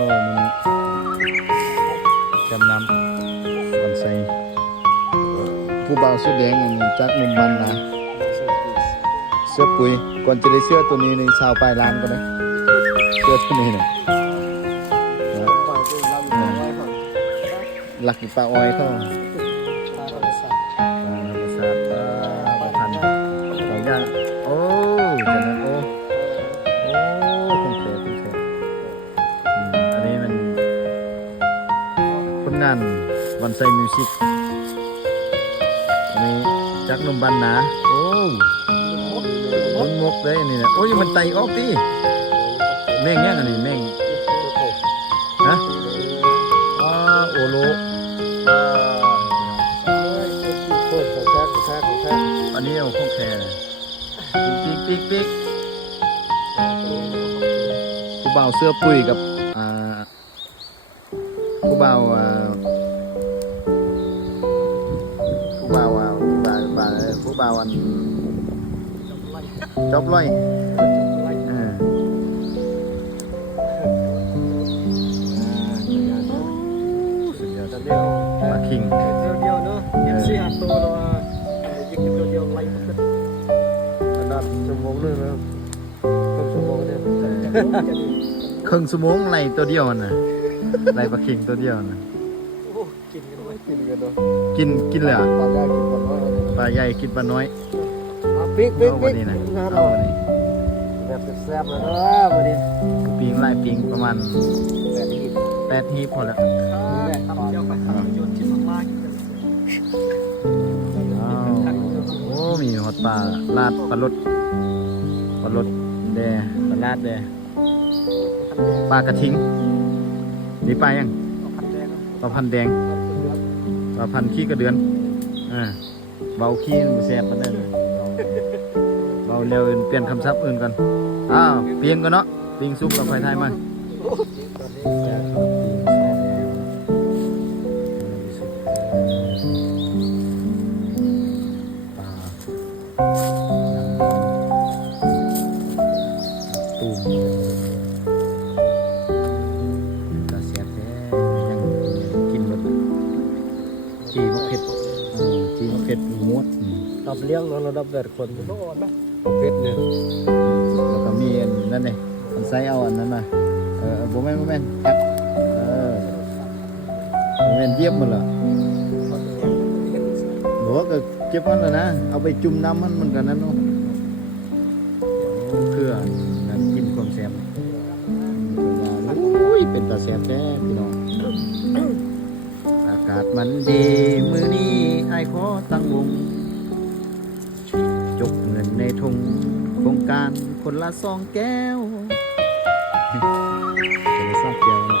มันจำนำวันใส่ผู้บ่าวเสื้อแดงอันนี้จากมุมบันนะเสื้อปุ๋ยก่อนจะได้เสื้อตัวนี้ในชาวปลายล้านก็ได้เสื้อตัวนี้เนี่ยหลักอีปลาอ้อยเขาประพันธ์ของย่างโอ้จังนั้นโอ้คงเสียอันนี้มันผลงานวันไซมิวสิกอันนี้จักนมบันนะโอ้ต้นมกเลยนี่นะโอ้ยมันไตออกดิแม่งยังอันนี้แม่งฮะโอโลอันนี้เอาข้องแคร์ปิ๊กผู้บ่าวเสื้อปุ้ยกับผู้บ่าวอันจอบร้อยสุดยอดมาคิงเดียวเนาะสี่ห้าตัวเรายิงตัวเดียวไล่มันขนาดชั่วโมงนึงนะครึ่งชั่วโมงเนี่ยครึ่งชั่วโมงไล่ตัวเดียวน่ะไล่ปลาคิงตัวเดียวน่ะกินกันเนาะกินเลยอ่ะปลาใหญ่กินปลาน้อยปิ๊กวันนี้นะเอาวันนี้แบบแซ่บเลยวันนี้ปิงไล่ปิงประมาณ8 ฮีบพอแล้วโอ้มีหอดปลาลาดปลาลดแดปลาลาดแดปลากระทิงนี่ปลายังปลาพันแดงปลาพันขี้กระเดือนเบาขี้มันแซ่บมันได้เลยเบาเร็วเปลี่ยนคำศัพท์อื่นกันเปลี่ยนกันเนาะปิงซุปเราไฟไทยมาตูมตาเสียแท้ยังกินแบบจีมะเผ็ดม้วนดับเลี้ยงเราดับแบบคนเพชรเนี่ยแล้วก็มีนั่นเลยอันไซเอาอันนั้นมาโบแมนแอปโบแมนเยี่ยมมันเหรอบอกว่าก็เก็บมันแล้วนะเอาไปจุ่มน้ำมันกันนั้นเนาะเพื่อนั่นกินความแซ่บเป็นตาแซ่บแท้พี่น้องอากาศมันดีมื้อนี้ไอ้ขอตั้งวงจกเงินในถุงโครงการคนละ2 แก้วคนละ2 แก้วเนาะ